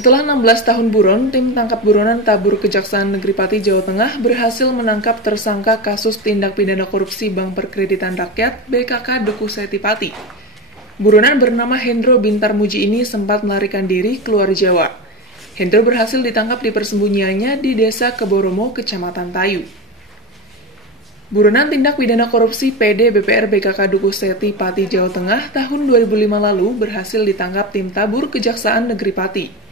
Setelah 16 tahun buron, tim tangkap buronan Tabur Kejaksaan Negeri Pati, Jawa Tengah berhasil menangkap tersangka kasus tindak pidana korupsi Bank Perkreditan Rakyat BKK Dukuh Seti Pati. Buronan bernama Hendro Bintar Muji ini sempat melarikan diri keluar Jawa. Hendro berhasil ditangkap di persembunyiannya di Desa Keboromo, Kecamatan Tayu. Buronan tindak pidana korupsi PD BPR BKK Dukuh Seti Pati, Jawa Tengah tahun 2005 lalu berhasil ditangkap tim Tabur Kejaksaan Negeri Pati.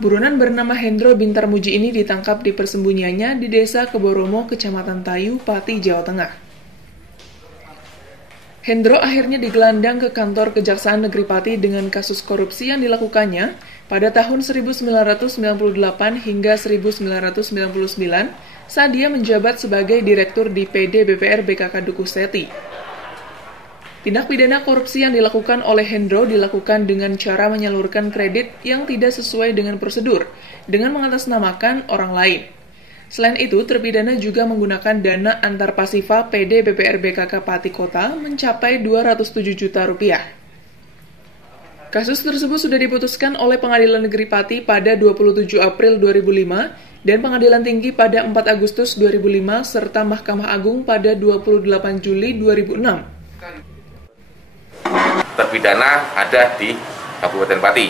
Buronan bernama Hendro Bintar Muji ini ditangkap di persembunyiannya di Desa Keboromo, Kecamatan Tayu, Pati, Jawa Tengah. Hendro akhirnya digelandang ke kantor Kejaksaan Negeri Pati dengan kasus korupsi yang dilakukannya pada tahun 1998 hingga 1999 saat dia menjabat sebagai Direktur di PD BPR BKK Dukuh Seti. Tindak pidana korupsi yang dilakukan oleh Hendro dilakukan dengan cara menyalurkan kredit yang tidak sesuai dengan prosedur, dengan mengatasnamakan orang lain. Selain itu, terpidana juga menggunakan dana antar pasifa PD BPR BKK Pati Kota mencapai 207 juta rupiah. Kasus tersebut sudah diputuskan oleh Pengadilan Negeri Pati pada 27 April 2005 dan Pengadilan Tinggi pada 4 Agustus 2005 serta Mahkamah Agung pada 28 Juli 2006. Terpidana ada di Kabupaten Pati,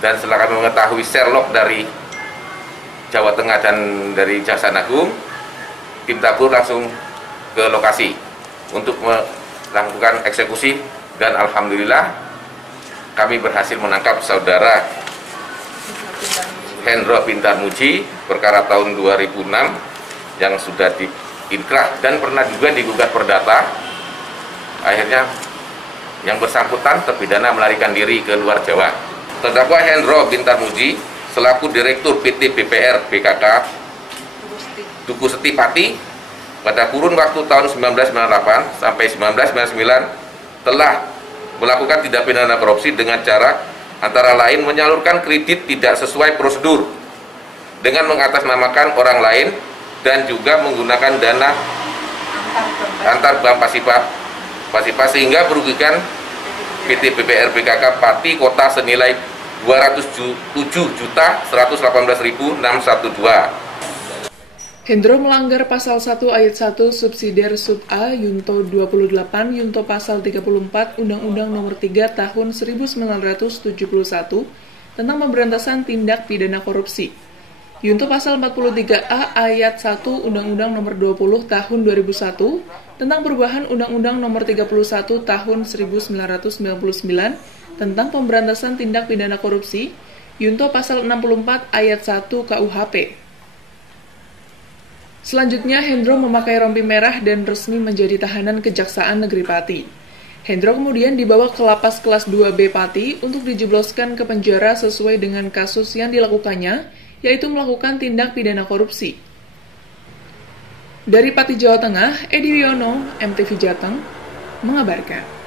dan setelah kami mengetahui Sherlock dari Jawa Tengah dan dari Kejaksaan Agung, tim Tabur langsung ke lokasi untuk melakukan eksekusi, dan alhamdulillah kami berhasil menangkap saudara Hendro Bintar Muji perkara tahun 2006 yang sudah diinkrah dan pernah juga digugat perdata. Akhirnya yang bersangkutan terpidana melarikan diri ke luar Jawa. Terdakwa Hendro Bintar Muji selaku Direktur PT BPR BKK Dukuh Seti Pati pada kurun waktu tahun 1998 sampai 1999 telah melakukan tindak pidana korupsi dengan cara antara lain menyalurkan kredit tidak sesuai prosedur dengan mengatasnamakan orang lain dan juga menggunakan dana antar bank pasifa sehingga merugikan PT BPR BKK Pati Kota senilai 207.118.612. Hendro melanggar pasal 1 ayat 1 subsidiar sub A Yunto 28 Yunto pasal 34 Undang-Undang Nomor 3 Tahun 1971 tentang pemberantasan tindak pidana korupsi. Yunto pasal 43A ayat 1 Undang-Undang Nomor 20 Tahun 2001 tentang perubahan Undang-Undang Nomor 31 Tahun 1999 tentang pemberantasan tindak pidana korupsi. Yunto pasal 64 ayat 1 KUHP. Selanjutnya, Hendro memakai rompi merah dan resmi menjadi tahanan Kejaksaan Negeri Pati. Hendro kemudian dibawa ke lapas kelas 2B Pati untuk dijebloskan ke penjara sesuai dengan kasus yang dilakukannya, yaitu melakukan tindak pidana korupsi. Dari Pati, Jawa Tengah, Edi Wiono, MTV Jateng, mengabarkan.